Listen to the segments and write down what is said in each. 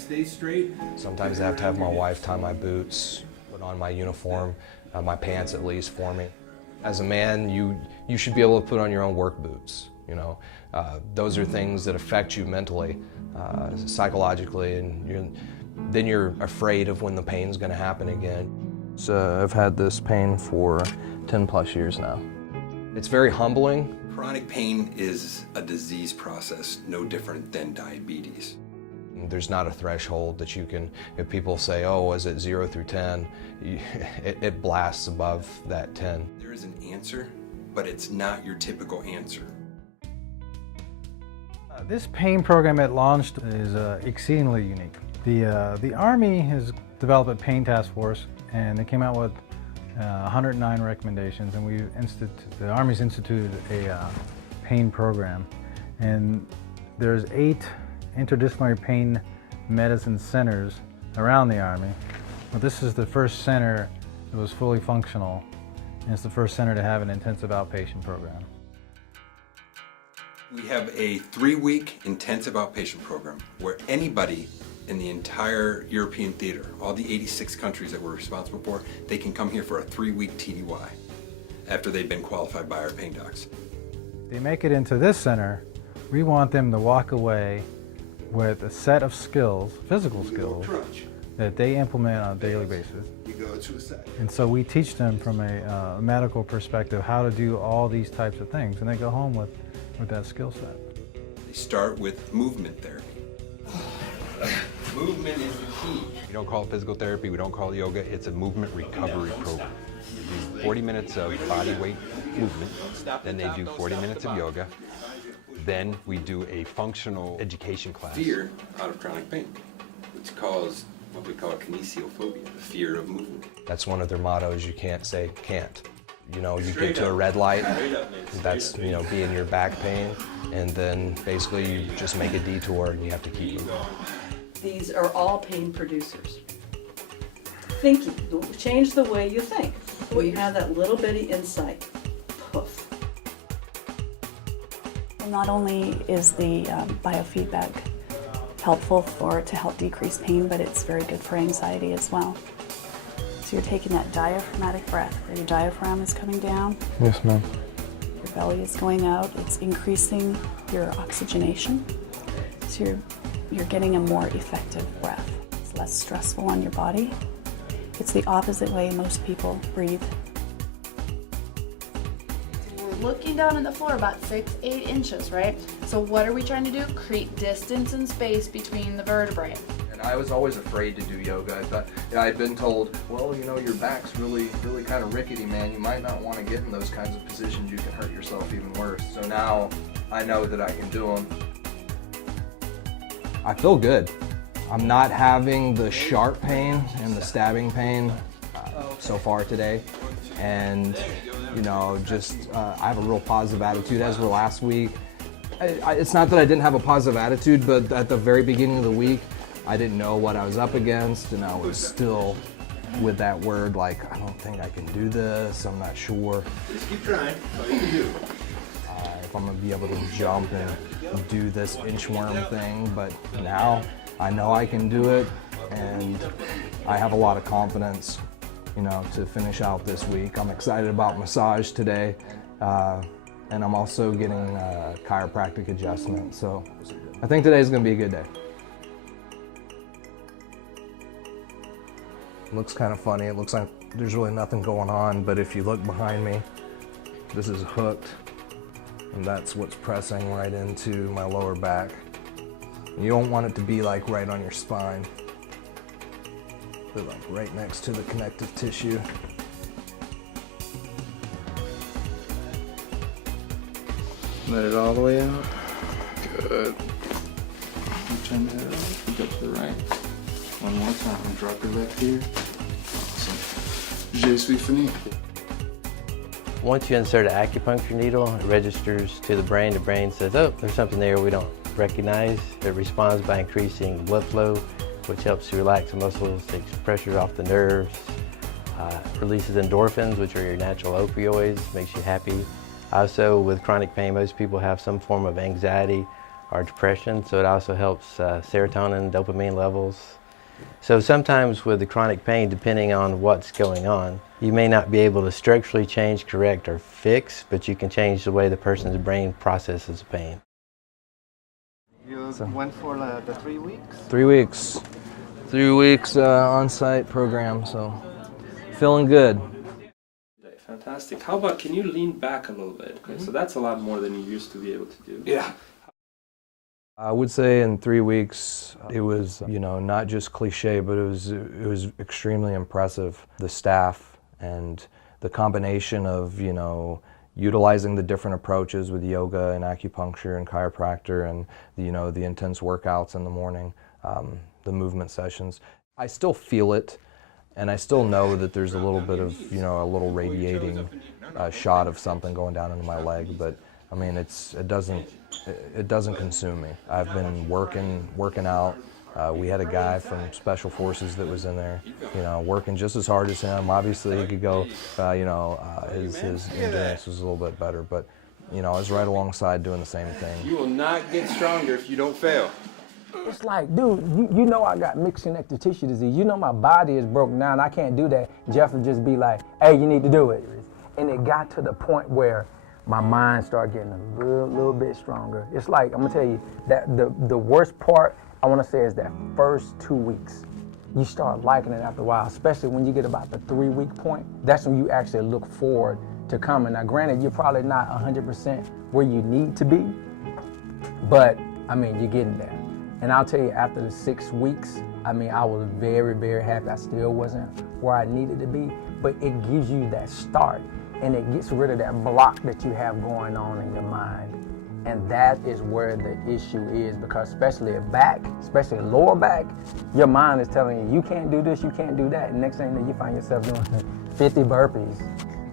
stays straight. Sometimes I have to have my wife tie my boots, put on my uniform, my pants at least for me. As a man, you should be able to put on your own work boots. You know, those are things that affect you mentally, psychologically, and then you're afraid of when the pain's going to happen again. So I've had this pain for 10 plus years now. It's very humbling. Chronic pain is a disease process no different than diabetes. There's not a threshold that you can, if people say, oh, is it 0 through 10, it blasts above that 10. There is an answer, but it's not your typical answer. This pain program it launched is exceedingly unique. The Army has developed a pain task force, and they came out with 109 recommendations, and the Army's instituted a pain program. And there's 8 interdisciplinary pain medicine centers around the Army. But this is the first center that was fully functional, and it's the first center to have an intensive outpatient program. We have a 3-week intensive outpatient program where anybody in the entire European theater, all the 86 countries that we're responsible for, they can come here for a 3-week TDY after they've been qualified by our pain docs. They make it into this center, we want them to walk away with a set of skills, physical skills, that they implement on a daily basis. And so we teach them from a medical perspective how to do all these types of things, and they go home with that skill set. They start with movement therapy. Movement is the key. We don't call it physical therapy, we don't call it yoga, it's a movement recovery program. We do 40 minutes of body weight movement, then they do 40 minutes of yoga, then we do a functional education class. Fear out of chronic pain, which causes what we call kinesiophobia, the fear of movement. That's one of their mottos. You can't say can't. You know, you get to a red light, that's, you know, be in your back pain, and then basically you just make a detour and you have to keep moving. These are all pain producers. Thinking, change the way you think. When you have that little bitty insight, poof. Well, not only is the biofeedback helpful to help decrease pain, but it's very good for anxiety as well. So you're taking that diaphragmatic breath, where your diaphragm is coming down. Yes, ma'am. Your belly is going out. It's increasing your oxygenation. So you're getting a more effective breath. It's less stressful on your body. It's the opposite way most people breathe. We're looking down on the floor about 6-8 inches, right? So what are we trying to do? Create distance and space between the vertebrae. And I was always afraid to do yoga. I thought, I'd been told, well, you know, your back's really kind of rickety, man. You might not want to get in those kinds of positions. You can hurt yourself even worse. So now I know that I can do them. I feel good. I'm not having the sharp pain and the stabbing pain so far today. And, you know, I have a real positive attitude as for last week. It's not that I didn't have a positive attitude, but at the very beginning of the week, I didn't know what I was up against, and I was still with that word, like, I don't think I can do this, I'm not sure. Just keep trying, that's all you can do. If I'm gonna be able to jump and do this inchworm thing, but now I know I can do it, and I have a lot of confidence, you know, to finish out this week. I'm excited about massage today, and I'm also getting a chiropractic adjustment, so I think today's gonna be a good day. It looks kind of funny. It looks like there's really nothing going on, but if you look behind me, this is hooked, and that's what's pressing right into my lower back. And you don't want it to be like right on your spine, but like right next to the connective tissue. Let it all the way out. Good. Turn that out. Look up to the right. One more time. Drop your left here. Awesome. Je suis fini. Once you insert an acupuncture needle, it registers to the brain. The brain says, oh, there's something there we don't recognize. It responds by increasing blood flow, which helps to relax the muscles, takes pressure off the nerves, releases endorphins, which are your natural opioids, makes you happy. Also, with chronic pain, most people have some form of anxiety our depression, so it also helps serotonin, dopamine levels. So sometimes with the chronic pain, depending on what's going on, you may not be able to structurally change, correct, or fix, but you can change the way the person's brain processes pain. You went for the 3 weeks? 3 weeks. 3 weeks on-site program, so feeling good. Fantastic. How about, can you lean back a little bit? Okay, so that's a lot more than you used to be able to do. Yeah. I would say in 3 weeks, it was, you know, not just cliche, but it was extremely impressive. The staff and the combination of, you know, utilizing the different approaches with yoga and acupuncture and chiropractor and, you know, the intense workouts in the morning, the movement sessions. I still feel it, and I still know that there's a little bit of, you know, a little radiating shot of something going down into my leg, but I mean, it doesn't consume me. I've been working out. We had a guy from Special Forces that was in there, you know, working just as hard as him. Obviously, he could go, you know, his endurance was a little bit better, but, you know, I was right alongside doing the same thing. You will not get stronger if you don't fail. It's like, dude, you know I got mixed connective tissue disease. You know my body is broken down. I can't do that. Jeff would just be like, hey, you need to do it. And it got to the point where my mind started getting a little bit stronger. It's like, I'm gonna tell you, that the worst part, I wanna say, is that first 2 weeks. You start liking it after a while, especially when you get about the 3 week point. That's when you actually look forward to coming. Now granted, you're probably not 100% where you need to be, but I mean, you're getting there. And I'll tell you, after the 6 weeks, I mean, I was very, very happy. I still wasn't where I needed to be, but it gives you that start, and it gets rid of that block that you have going on in your mind. And that is where the issue is, because especially back, especially lower back, your mind is telling you, you can't do this, you can't do that. And next thing that you find yourself doing 50 burpees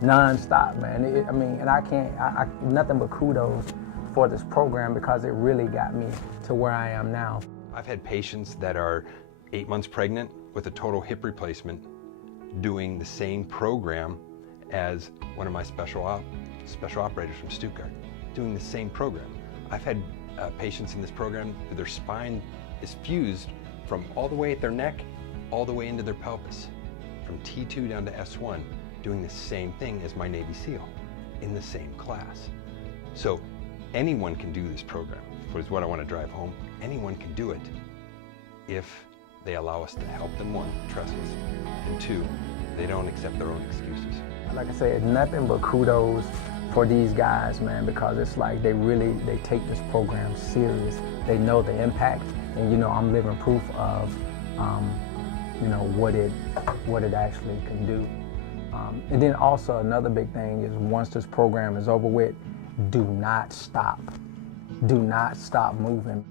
non-stop, man. I mean, and I nothing but kudos for this program, because it really got me to where I am now. I've had patients that are 8 months pregnant with a total hip replacement doing the same program as one of my special operators from Stuttgart, doing the same program. I've had patients in this program where their spine is fused from all the way at their neck, all the way into their pelvis, from T2 down to S1, doing the same thing as my Navy SEAL in the same class. So anyone can do this program, is what I want to drive home. Anyone can do it if they allow us to help them, one, trust us, and two, they don't accept their own excuses. Like I said, nothing but kudos for these guys, man, because it's like they take this program serious. They know the impact, and you know, I'm living proof of, you know, what it actually can do. And then also another big thing is, once this program is over with, do not stop. Do not stop moving.